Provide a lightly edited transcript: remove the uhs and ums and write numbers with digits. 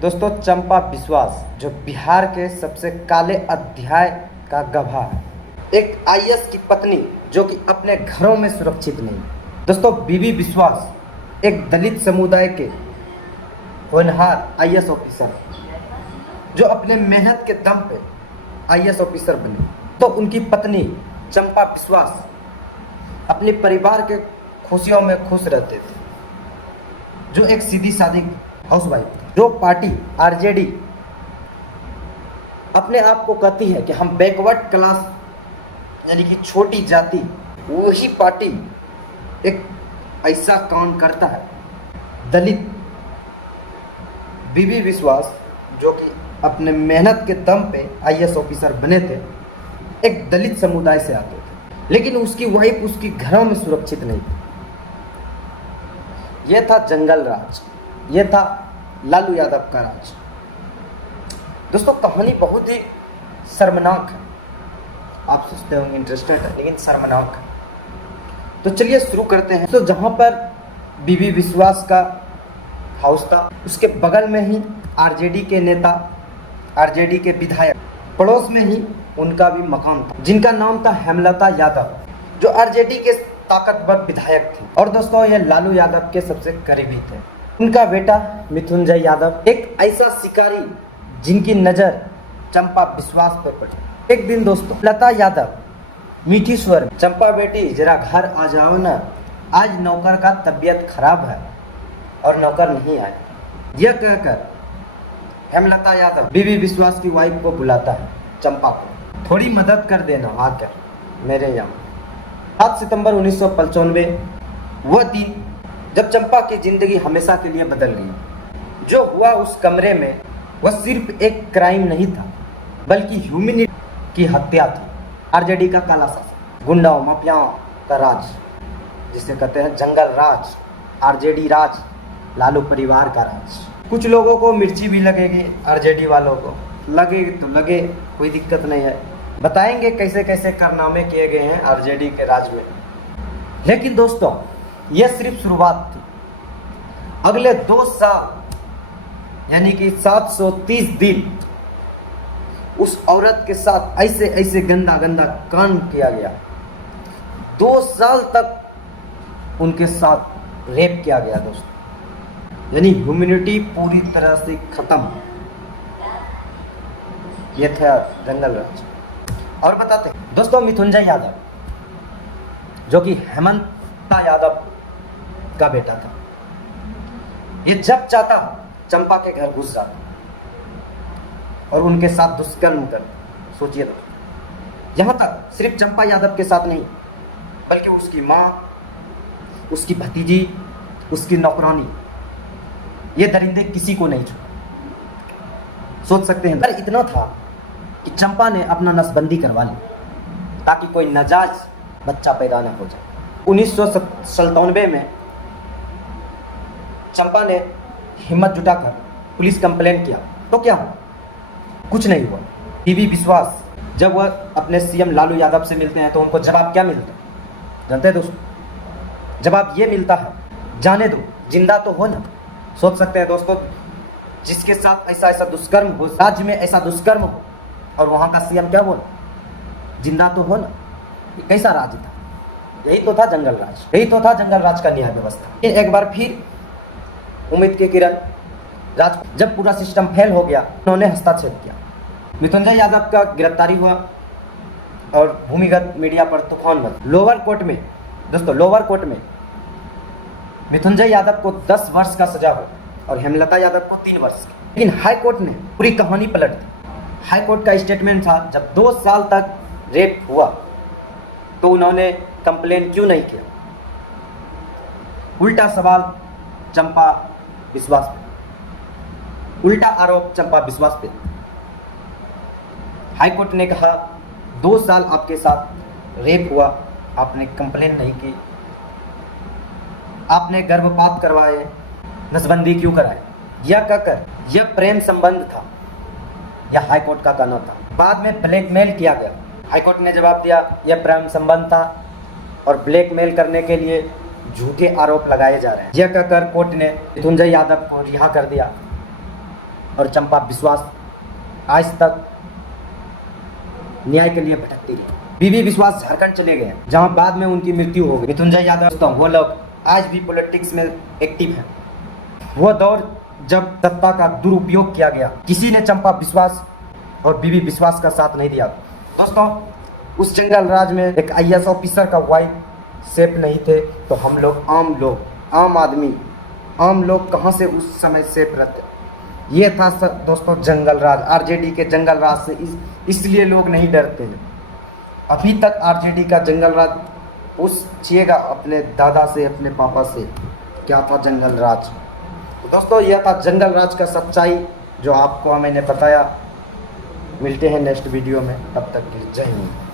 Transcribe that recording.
दोस्तों, चंपा बिस्वास जो बिहार के सबसे काले अध्याय का गवाह है, एक आईएएस की पत्नी जो कि अपने घरों में सुरक्षित नहीं। दोस्तों, बीबी बिस्वास एक दलित समुदाय के होनहार आईएएस ऑफिसर जो अपने मेहनत के दम पे आईएएस ऑफिसर बने। तो उनकी पत्नी चंपा बिस्वास अपने परिवार के खुशियों में खुश रहते थे, जो एक सीधी सादी हाउसवाइफ, जो पार्टी आरजेडी अपने आप को कहती है कि हम बैकवर्ड क्लास यानी कि छोटी जाति, वही पार्टी एक ऐसा काम करता है। दलित बीबी बिस्वास जो कि अपने मेहनत के दम पे आईएएस ऑफिसर बने थे, एक दलित समुदाय से आते थे, लेकिन उसकी वाइफ उसकी घरों में सुरक्षित नहीं थी। यह था जंगल राज, यह था लालू यादव का राज। दोस्तों, कहानी बहुत ही शर्मनाक है। आप सोचते होंगे इंटरेस्टेड है, लेकिन शर्मनाक है। तो चलिए शुरू करते हैं। तो जहां पर बीबी बिस्वास का हाउस था, उसके बगल में ही आरजेडी के नेता, आरजेडी के विधायक, पड़ोस में ही उनका भी मकान था, जिनका नाम था हेमलता यादव, जो आरजेडी के ताकतवर विधायक थे। और दोस्तों, ये लालू यादव के सबसे करीबी थे। उनका बेटा मिथुंजय यादव एक ऐसा शिकारी जिनकी नज़र चंपा बिस्वास पर पड़ी। एक दिन दोस्तों, लता यादव मीठी स्वर में, चंपा बेटी जरा घर आ जाओ ना, आज नौकर का तबीयत खराब है और नौकर नहीं आया। यह कहकर हेमलता यादव बीबी बिस्वास की वाइफ को बुलाता है, चंपा को, थोड़ी मदद कर देना आकर मेरे यहाँ। 7 सितंबर 1995 वह दिन जब चंपा की जिंदगी हमेशा के लिए बदल गई। जो हुआ उस कमरे में, वह सिर्फ एक क्राइम नहीं था, बल्कि ह्यूमैनिटी की हत्या थी। आरजेडी का काला शासन, गुंडाओं माफियाओं का राज, जिसे कहते हैं जंगल राज, आरजेडी राज, लालू परिवार का राज। कुछ लोगों को मिर्ची भी लगेगी, आरजेडी वालों को लगे तो लगे, कोई दिक्कत नहीं है। बताएंगे कैसे कैसे कारनामे किए गए हैं आरजेडी के राज में। लेकिन दोस्तों, यह सिर्फ शुरुआत थी। अगले 2 साल यानी कि 730 दिन उस औरत के साथ ऐसे ऐसे गंदा गंदा काम किया गया। 2 साल तक उनके साथ रेप किया गया दोस्तों, यानी ह्यूमैनिटी पूरी तरह से खत्म। यह था जंगल राज। और बताते हैं दोस्तों, मिथुंजय यादव जो कि हेमंता यादव का बेटा था, ये जब चाहता चंपा के घर घुस जाता और उनके साथ दुष्कर्म करता। सोचिए तो, यहाँ तक सिर्फ चंपा यादव के साथ नहीं, बल्कि उसकी माँ, उसकी भतीजी, उसकी नौकरानी, ये दरिंदे किसी को नहीं छोड़ा। सोच सकते हैं, पर इतना था कि चंपा ने अपना नसबंदी करवा ली ताकि कोई नाजायज बच्चा पैदा न हो जाए। 1997 में चंपा ने हिम्मत जुटाकर पुलिस कंप्लेंट किया, तो क्या हुआ? कुछ नहीं हुआ। बीबी बिस्वास जब वह अपने सीएम लालू यादव से मिलते हैं तो उनको जवाब क्या मिलता है जानते हैं दोस्तों? जवाब ये मिलता है, जाने दो, जिंदा तो हो ना। सोच सकते हैं दोस्तों, जिसके साथ ऐसा ऐसा दुष्कर्म हो, राज्य में ऐसा दुष्कर्म हो, और वहाँ का सीएम क्या बोला, जिंदा तो हो ना। ये कैसा राज था? यही तो था जंगल राज, यही तो था जंगल राज का न्याय व्यवस्था। एक बार फिर उम्मीद के किरण राज, जब पूरा सिस्टम फेल हो गया, उन्होंने हस्तक्षेप किया। मिथुंजय यादव का गिरफ्तारी हुआ और भूमिगत मीडिया पर तूफान मचा। लोअर कोर्ट में दोस्तों, लोअर कोर्ट में मिथुंजय यादव को 10 वर्ष का सजा हुआ और हेमलता यादव को 3 वर्ष की। लेकिन हाई कोर्ट ने पूरी कहानी पलट दी। हाई कोर्ट का स्टेटमेंट था, जब 2 साल तक रेप हुआ तो उन्होंने कंप्लेन क्यों नहीं किया। उल्टा सवाल चंपा बिस्वास पे, उल्टा आरोप चंपा बिस्वास पे। हाई कोर्ट ने कहा, 2 साल आपके साथ रेप हुआ, आपने कंप्लेन नहीं की, आपने गर्भपात करवाए, नसबंदी क्यों कराए। यह कहकर यह प्रेम संबंध था, यह हाई कोर्ट का कहना था। बाद में ब्लैकमेल किया गया। हाई कोर्ट ने जवाब दिया, यह प्रेम संबंध था और ब्लैकमेल करने के लिए झूठे आरोप लगाए जा रहे हैं। यह कहकर कोर्ट ने मिथुंजय यादव को रिहा कर दिया। और चंपा विश्वास आज तक न्याय के लिए भटकती रही। बीबी विश्वास झारखंड चले गए, जहां बाद में उनकी मृत्यु हो गई। मृत्युंजय यादव वो लोग आज भी पॉलिटिक्स में एक्टिव हैं। वो दौर जब सत्ता का दुरुपयोग किया गया, किसी ने चंपा विश्वास और बीबी विश्वास का साथ नहीं दिया। दोस्तों, उस जंगल राज में एक IAS ऑफिसर का वाइफ सेफ नहीं थे, तो हम लोग आम आदमी, आम लोग कहाँ से उस समय सेफ रहते। ये था दोस्तों जंगल राज, RJD के जंगल राज से। इसलिए लोग नहीं डरते हैं। अभी तक RJD का जंगल राज पूछिएगा अपने दादा से, अपने पापा से, क्या था जंगल राज। तो दोस्तों, यह था जंगल राज का सच्चाई जो आपको मैंने बताया। मिलते हैं नेक्स्ट वीडियो में, तब तक के जय हिंद।